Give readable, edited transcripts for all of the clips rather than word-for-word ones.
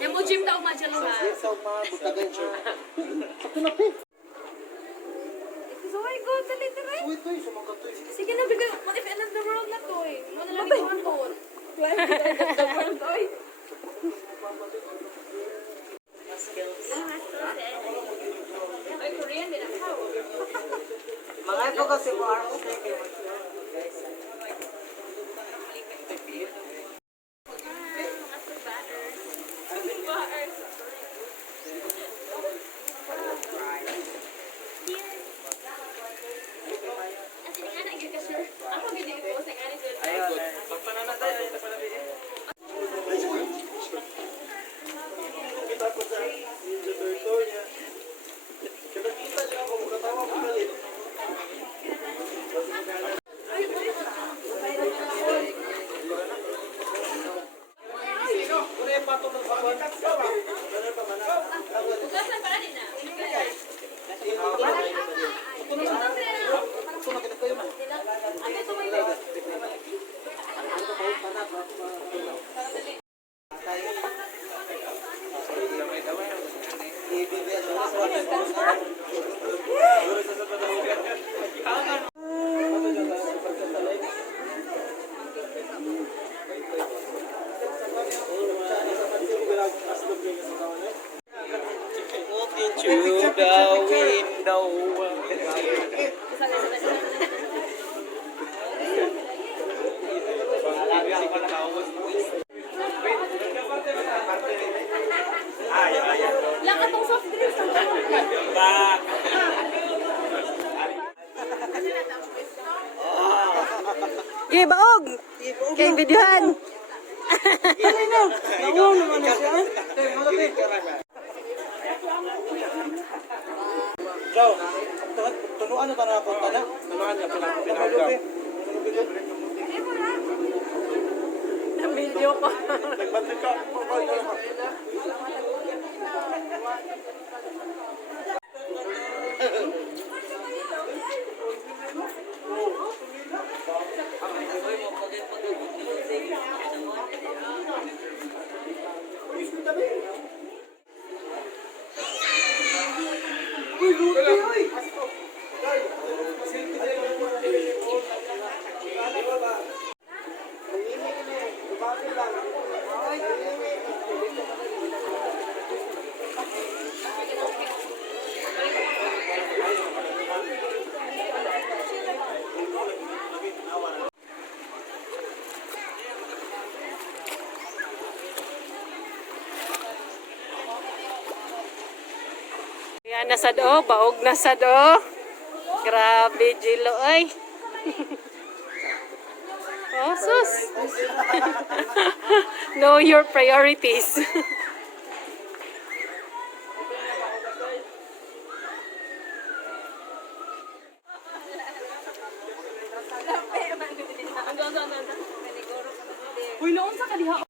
Yang mo gym daw madyan ba? Zoy, go, dali, dali. Sige na, bigay. What if end of the world na to eh? Ano na lang yung one. Life of the world, oy. Ay, Korean din ako. Mga ito kasi mo araw sa Lang atong soft drinks ang Gay, baog! Kay videohan! Nauwang naman na siya. Joe, tunuan na ba na ako na? Tunuan na pala ako pinagaw. Ang video ko. Nagbantin ka. Yan na sad o, baog na sad o. Grabe, Jilo ay. Oh, sus. Know your priorities. Uy, noon sa kaliha.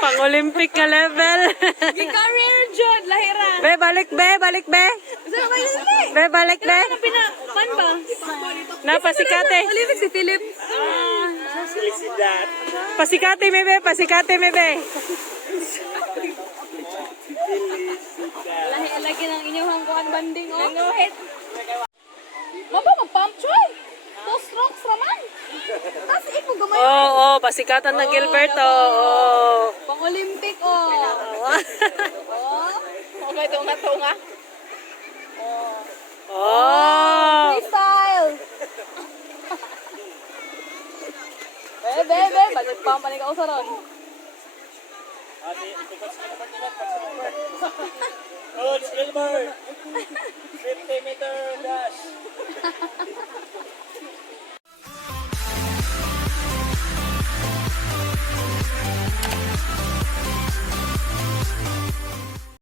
Pang-Olympic ka level. Career Jod, lahiran. Be, balik be, balik be. Sa Olympic. Be, balik be. Ano pan ba? Napasikate. Olympic si Philip. Felicidad. Pasikate me be, pasikate me be. Lagi ng inyong kuan banding oh. Nanguhit. Maba mag-pump choy. 2 strokes raman. Tapos ikaw gamay. Oh, pasikatan ng Gilberto. Oh. Pang-Olympic oh. Oh. Okay, tunga-tunga. Oh. Freestyle. Bebe, balik pump pa ni ka usaron. Good, Gilbert. 50 meters.